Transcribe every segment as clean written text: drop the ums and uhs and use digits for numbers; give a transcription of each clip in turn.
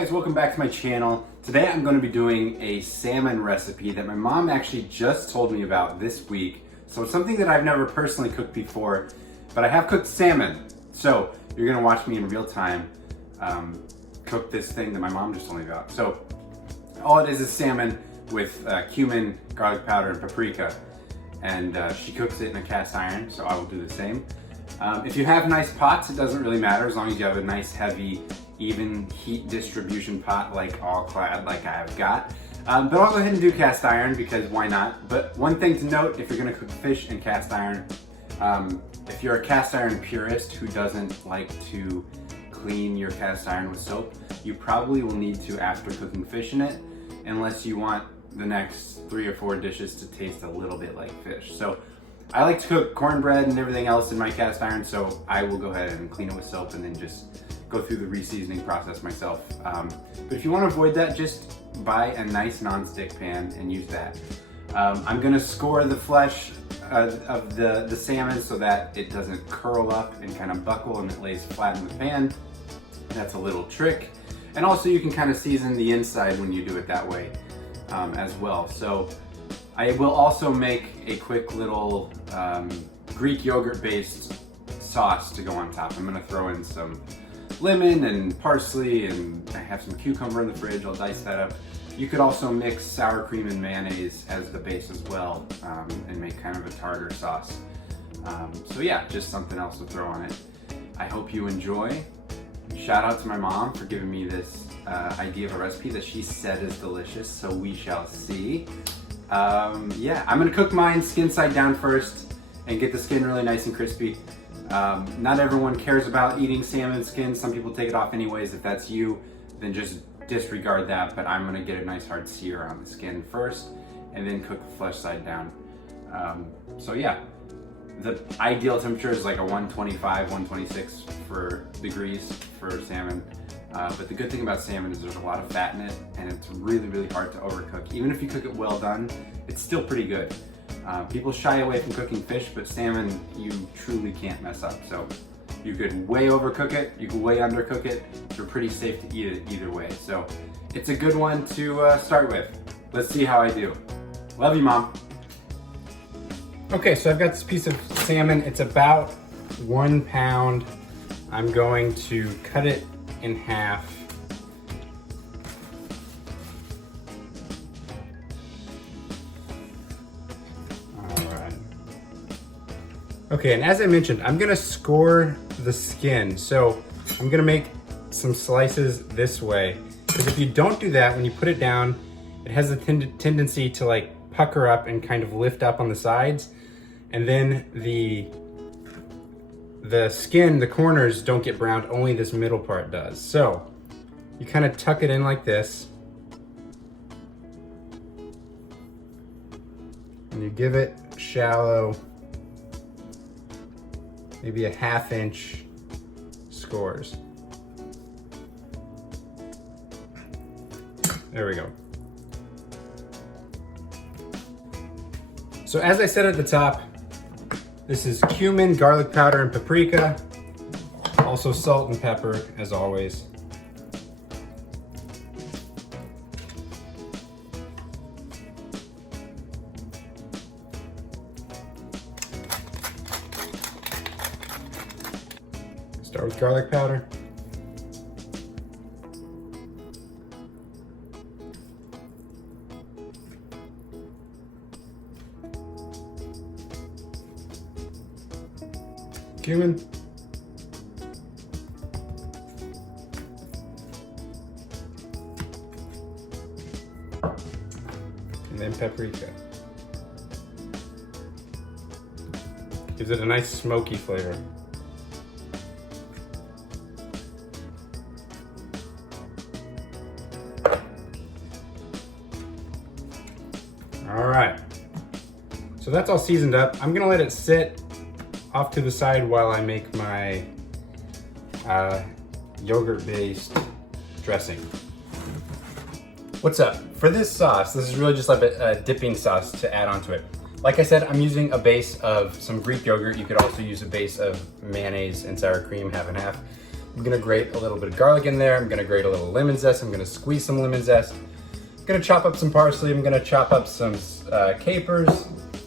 guys, welcome back to my channel. Today I'm going to be doing a salmon recipe that my mom actually just told me about this week. So it's something that I've never personally cooked before, but I have cooked salmon. So you're going to watch me in real time cook this thing that my mom just told me about. So all it is salmon with cumin, garlic powder, and paprika. And she cooks it in a cast iron, so I will do the same. If you have nice pots, it doesn't really matter as long as you have a nice heavy even heat distribution pot like All Clad like I've got. But I'll go ahead and do cast iron because why not? But one thing to note, if you're gonna cook fish in cast iron, if you're a cast iron purist who doesn't like to clean your cast iron with soap, you probably will need to after cooking fish in it, unless you want the next 3 or 4 dishes to taste a little bit like fish. So I like to cook cornbread and everything else in my cast iron, so I will go ahead and clean it with soap and then just go through the reseasoning process myself. But if you want to avoid that, just buy a nice non-stick pan and use that. I'm gonna score the flesh of the salmon so that it doesn't curl up and kind of buckle and it lays flat in the pan. That's a little trick. And also you can kind of season the inside when you do it that way as well. So I will also make a quick little Greek yogurt based sauce to go on top. I'm gonna throw in some lemon and parsley, and I have some cucumber in the fridge. I'll dice that up. You could also mix sour cream and mayonnaise as the base as well, and make kind of a tartar sauce. So yeah, just something else to throw on it. I hope you enjoy. Shout out to my mom for giving me this idea of a recipe that she said is delicious, so we shall see. Yeah, I'm gonna cook mine skin side down first and get the skin really nice and crispy. Not everyone cares about eating salmon skin. Some people take it off anyways. If that's you, then just disregard that, but I'm gonna get a nice hard sear on the skin first and then cook the flesh side down. So yeah, the ideal temperature is like a 125, 126 degrees for salmon. But the good thing about salmon is there's a lot of fat in it and it's really, really hard to overcook. Even if you cook it well done, it's still pretty good. People shy away from cooking fish, but salmon, you truly can't mess up. So you could way overcook it, you could way undercook it. You're pretty safe to eat it either way. So it's a good one to start with. Let's see how I do. Love you, Mom. Okay, so I've got this piece of salmon. It's about 1 pound. I'm going to cut it in half. Okay, and as I mentioned, I'm gonna score the skin. So I'm gonna make some slices this way, because if you don't do that, when you put it down, it has a tendency to like pucker up and kind of lift up on the sides. And then the skin, the corners don't get browned, only this middle part does. So you kind of tuck it in like this. And you give it shallow, maybe a 1/2 inch scores. There we go. So as I said at the top, this is cumin, garlic powder, and paprika. Also salt and pepper, as always. Start with garlic powder. Cumin. And then paprika. Gives it a nice smoky flavor. All right, so that's all seasoned up. I'm gonna let it sit off to the side while I make my yogurt-based dressing. What's up? For this sauce, this is really just like a dipping sauce to add onto it. Like I said, I'm using a base of some Greek yogurt. You could also use a base of mayonnaise and sour cream, half and half. I'm gonna grate a little bit of garlic in there. I'm gonna grate a little lemon zest. I'm gonna squeeze some lemon zest. I'm gonna chop up some parsley. I'm gonna chop up some capers.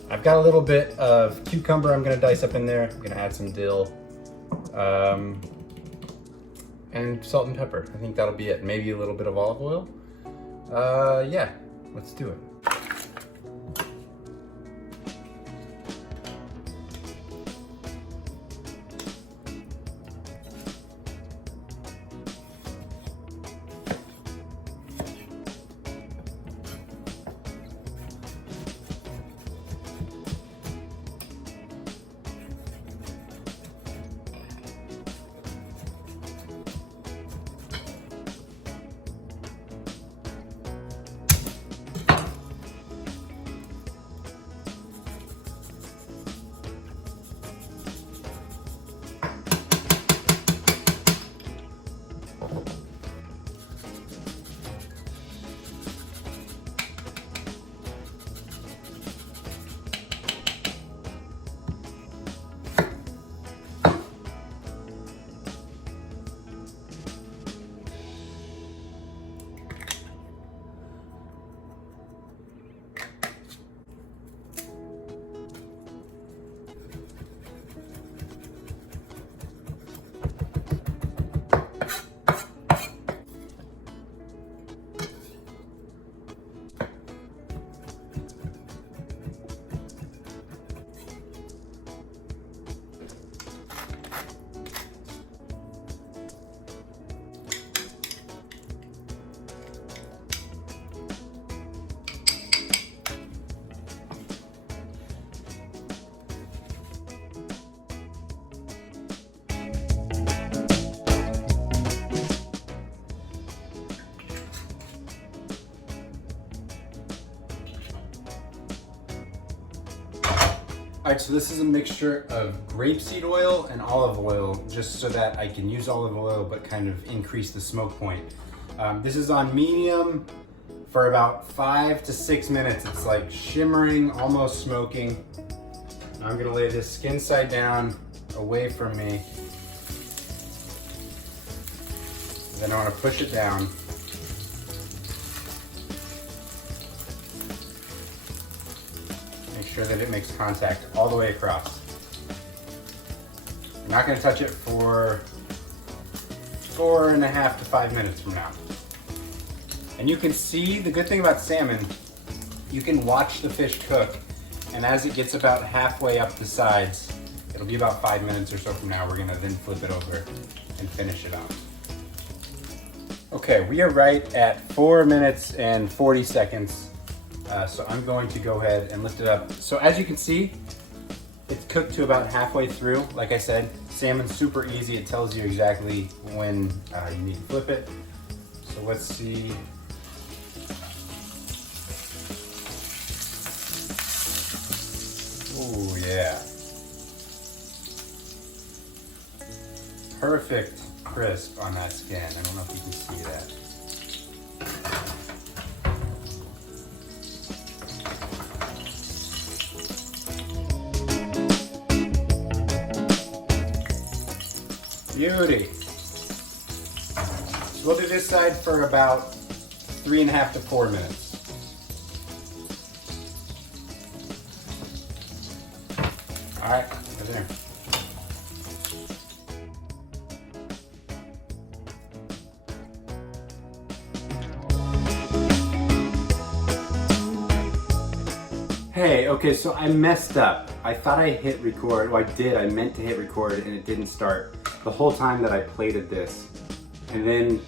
I've got a little bit of cucumber I'm gonna dice up in there. I'm gonna add some dill. And salt and pepper. I think that'll be it. Maybe a little bit of olive oil. Yeah, let's do it. All right, so this is a mixture of grapeseed oil and olive oil, just so that I can use olive oil but kind of increase the smoke point. This is on medium for about 5 to 6 minutes. It's like shimmering, almost smoking. Now I'm gonna lay this skin side down away from me. Then I wanna push it down. Make sure that it makes contact all the way across. I'm not gonna touch it for 4.5 to 5 minutes from now. And you can see, the good thing about salmon, you can watch the fish cook, and as it gets about halfway up the sides, it'll be about 5 minutes or so from now, we're gonna then flip it over and finish it off. Okay, we are right at 4 minutes and 40 seconds. So I'm going to go ahead and lift it up. So as you can see, it's cooked to about halfway through. Like I said, salmon's super easy. It tells you exactly when you need to flip it. So let's see. Oh yeah. Perfect crisp on that skin. I don't know if you can see that. Beauty. So we'll do this side for about 3.5 to 4 minutes. All right, over there. Hey, okay, so I messed up. I thought I hit record. Well, I did. I meant to hit record and it didn't start the whole time that I plated this. And then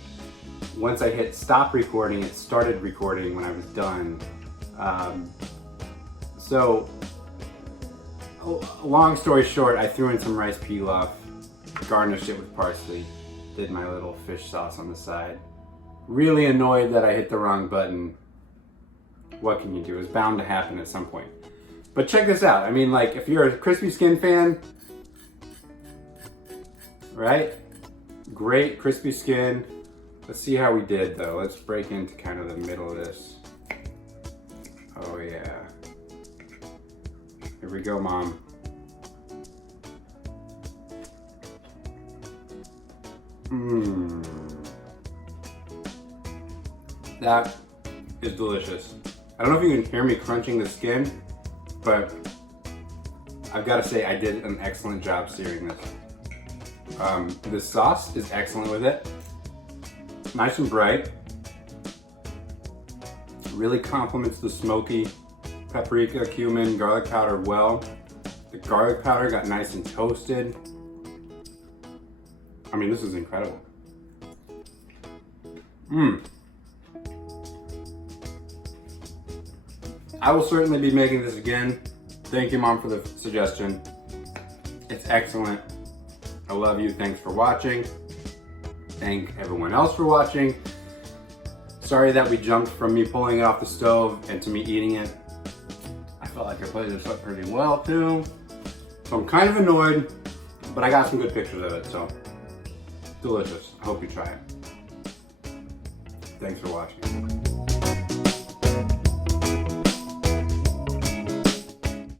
once I hit stop recording, it started recording when I was done. So, long story short, I threw in some rice pilaf, garnished it with parsley, did my little fish sauce on the side. Really annoyed that I hit the wrong button. What can you do? It's bound to happen at some point. But check this out. I mean, like, if you're a crispy skin fan, right? Great crispy skin. Let's see how we did though. Let's break into kind of the middle of this. Oh yeah. Here we go, Mom. Mmm. That is delicious. I don't know if you can hear me crunching the skin, but I've got to say I did an excellent job searing this. The sauce is excellent with it. Nice and bright. Really complements the smoky paprika, cumin, garlic powder well. The garlic powder got nice and toasted. I mean, this is incredible. Mmm. I will certainly be making this again. Thank you, Mom, for the suggestion. It's excellent. I love you. Thanks for watching. Thank everyone else for watching. Sorry that we jumped from me pulling it off the stove and to me eating it. I felt like I played this up pretty well too. So I'm kind of annoyed, but I got some good pictures of it, so delicious. I hope you try it. Thanks for watching.